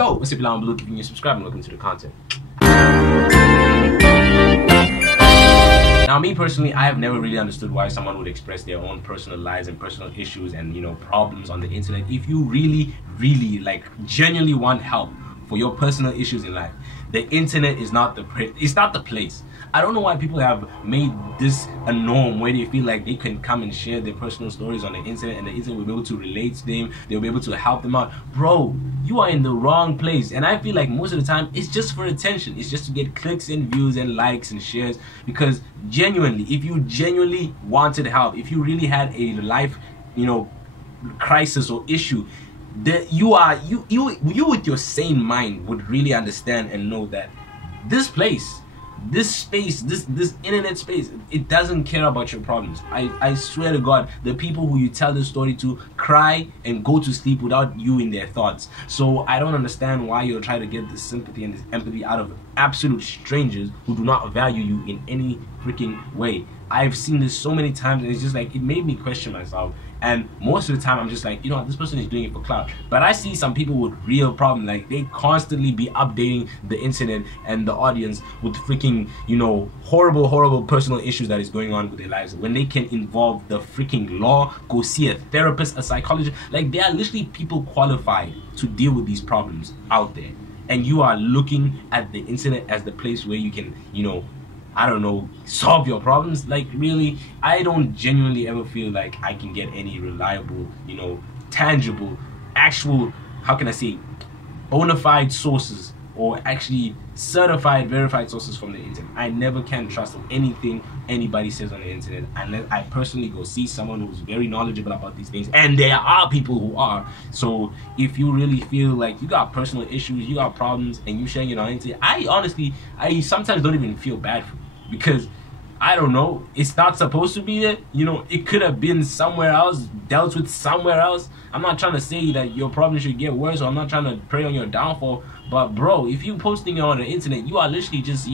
Yo, what's up, I'm Blue, giving you subscribe and welcome to the content. Now, me personally, I have never really understood why someone would express their own personal lives and personal issues and, problems on the internet. If you really, like, genuinely want help for your personal issues in life, the internet is not the place. I don't know why people have made this a norm where they feel like they can come and share their personal stories on the internet and the internet will be able to relate to them, they'll be able to help them out. Bro, you are in the wrong place. And I feel like most of the time it's just for attention. It's just to get clicks and views and likes and shares. Because genuinely, if you genuinely wanted help, if you really had a life, crisis or issue, that you with your sane mind would really understand and know that this place, this space, this internet space, it doesn't care about your problems. I swear to God, the people who you tell this story to cry and go to sleep without you in their thoughts. So I don't understand why you're trying to get this sympathy and this empathy out of absolute strangers who do not value you in any freaking way. I've seen this so many times and it's just like, it made me question myself. And most of the time I'm just like, this person is doing it for clout. But I see some people with real problems, like they constantly be updating the internet and the audience with freaking, horrible personal issues that is going on with their lives. When they can involve the freaking law, go see a therapist, a psychologist, like there are literally people qualified to deal with these problems out there. And you are looking at the internet as the place where you can, solve your problems. Like, really, I don't genuinely ever feel like I can get any reliable, tangible, actual, how can I say, bona fide sources or actually certified, verified sources from the internet. I never can trust anything anybody says on the internet unless I personally go see someone who's very knowledgeable about these things, and there are people who are. So if you really feel like you got personal issues, you got problems, and you sharing it on the internet, I sometimes don't even feel bad for you, because I don't know, it's not supposed to be there. It could have been somewhere else, dealt with somewhere else. I'm not trying to say that your problem should get worse, or I'm not trying to prey on your downfall, but bro, if you posting it on the internet, you are literally just,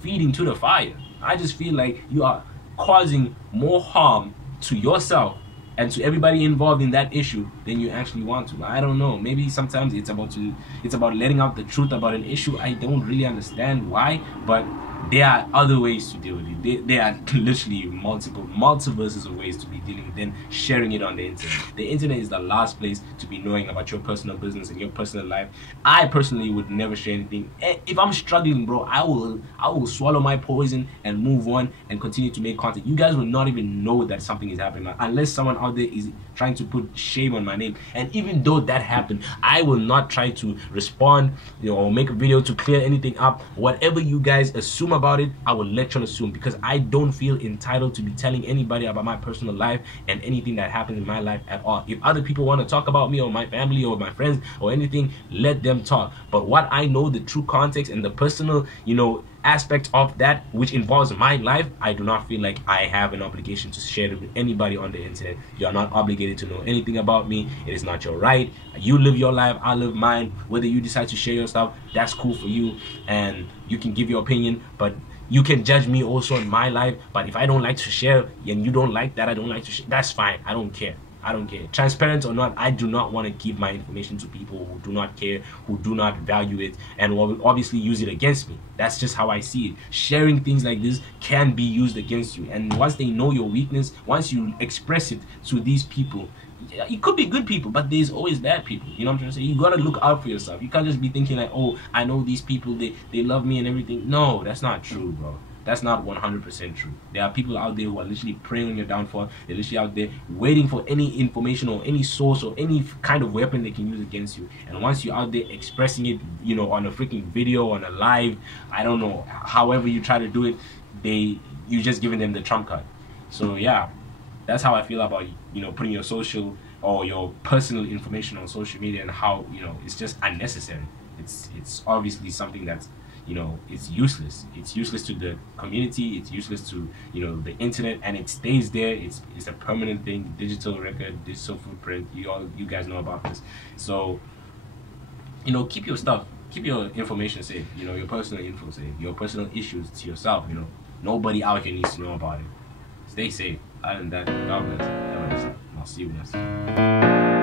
feeding to the fire. I just feel like you are causing more harm to yourself and to everybody involved in that issue than you actually want to. I don't know, maybe sometimes it's about letting out the truth about an issue. I don't really understand why, but there are other ways to deal with it. There are literally multiverses of ways to be dealing with than sharing it on the internet. The internet is the last place to be knowing about your personal business and your personal life. I personally would never share anything. If I'm struggling, bro, I will swallow my poison and move on and continue to make content. You guys will not even know that something is happening unless someone out there is trying to put shame on my name. And even though that happened, I will not try to respond, or make a video to clear anything up. Whatever you guys assume about it, I will let you assume, because I don't feel entitled to be telling anybody about my personal life and anything that happens in my life at all. If other people want to talk about me or my family or my friends or anything, let them talk. But what I know, the true context and the personal, aspect of that which involves my life, I do not feel like I have an obligation to share it with anybody on the internet. You are not obligated to know anything about me. It is not your right. You live your life, I live mine. Whether you decide to share your stuff, that's cool for you, and you can give your opinion, but you can judge me also in my life. But if I don't like to share and you don't like that, I don't like to share, that's fine. I don't care. Transparent or not, I do not want to give my information to people who do not care, who do not value it, and will obviously use it against me. That's just how I see it. Sharing things like this can be used against you, and once they know your weakness, once you express it to these people, it could be good people, but there's always bad people. You know what I'm trying to say? You gotta look out for yourself. You can't just be thinking like, oh, I know these people, they love me and everything. No, that's not true, bro. That's not 100% true. There are people out there who are literally preying on your downfall. They're literally out there waiting for any information or any source or any kind of weapon they can use against you. And once you're out there expressing it, on a freaking video, on a live, I don't know, however you try to do it, you just giving them the trump card. So yeah, that's how I feel about, putting your social or your personal information on social media, and how, it's just unnecessary. It's obviously something that's, it's useless. It's useless to the community. It's useless to, the internet, and it stays there. It's a permanent thing. Digital record, digital footprint. You guys know about this. So, keep your stuff, keep your information safe. Your personal info safe. Your personal issues to yourself. Nobody out here needs to know about it. Stay safe. Other than that, God bless. I'll see you next time.